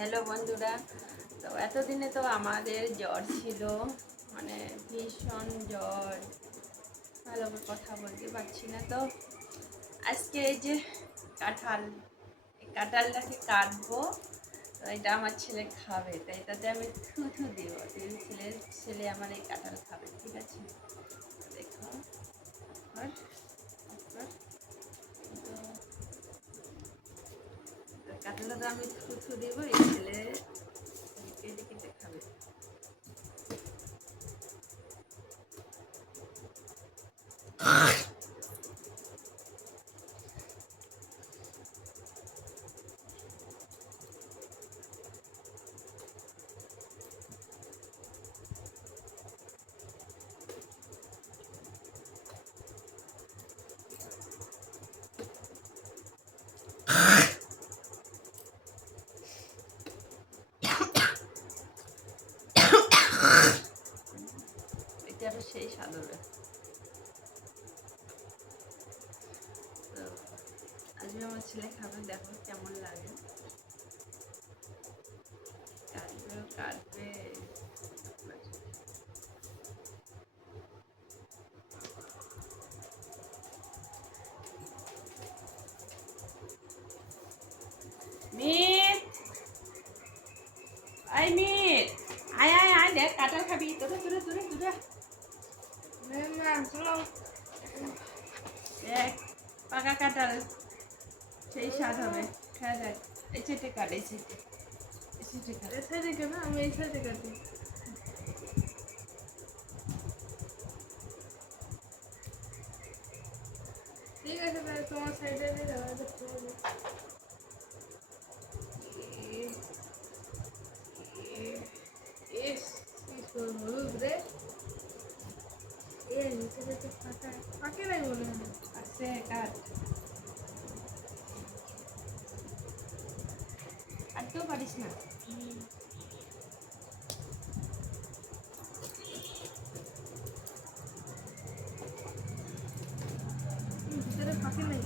Hello বন্ধুরা, তো এতদিনে তো আমাদের জ্বর ছিল মানে ভীষণ জ্বর। ভালো করে কথা বলতে পারছি না তো। আজকে এই যে কাঁঠাল কাঁঠালটাকে কাটবো, তো এটা আমার ছেলে খাবে, তো এটাতে আমি থু থু দিব ছেলে ছেলে আমার এই কাঁঠাল খাবে, ঠিক আছে? কাঁঠালটা আমি থুথু দিব এই ছেলে কেটে কেটে খাবে এটা আরও সেই হবে। তো আজকে আমার ছেলে খাবে, দেখো কেমন লাগে। কাটবে কাটবে। মিট! আই মিট! আয় আয় আয়, দেখ, কাঁঠাল খাবি। তোরে তোরে তোরে তোরে দেখ পাকা কাঁঠাল সেই স্বাদ হবে খাওয়া যাক এই চেটে কাট এই চেটে এই চেটে কাট এই সাইডে আমি এই কাটি ঠিক আছে, তাহলে তোমার সাইডে দিয়ে আছে কাট কাটতেও পারিস না। ভিতরে ফাঁকে নাই।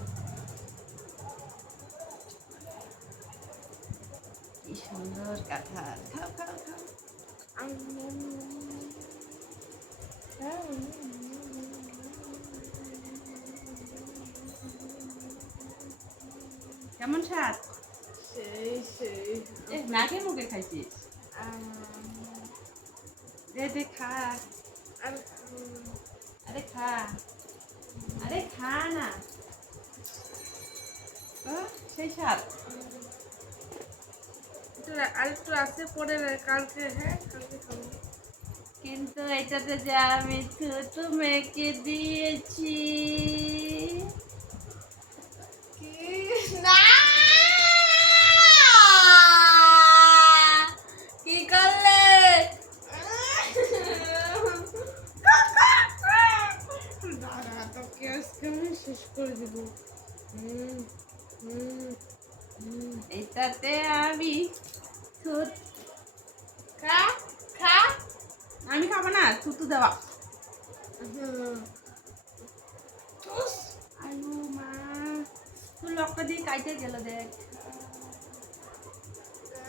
কি সুন্দর কাঁঠাল খাও খাও খাও। কেমন স্বাদ? সেই সেই। নাকে মুখে খাইছিস? দে দে খা। আরে খা। আরে খা না। সেই স্বাদ। আরেকটু আছে পরে কালকে হ্যাঁ কালকে খাব। কিন্তু এটাতে যে আমি থুতু মেখে দিয়েছি। কি? না! দিব। এটাতে আমি খা খা। আমি খাব না থুতু দেওয়া। আলু মা। লক্ষ্য দিয়ে গেল দেখ।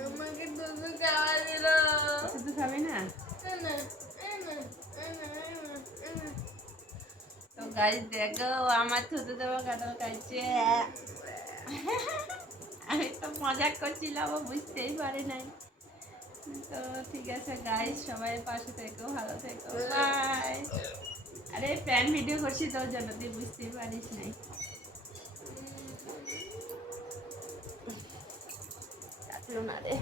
আমাকে দুধ খাওয়া দিল। খাবে না? তো গাছ দেখো, আমার থুতু দেওয়া কাটাল খাইছে আমি তো মজা করছিলাম বুঝতেই পারে নাই। তো ঠিক আছে, গাইস, সবাই পাশে থেকো, ভালো থেকো বাই আরে, প্যান ভিডিও করছি তোর জন্য তুই বুঝতেই পারিস নাই। না রে।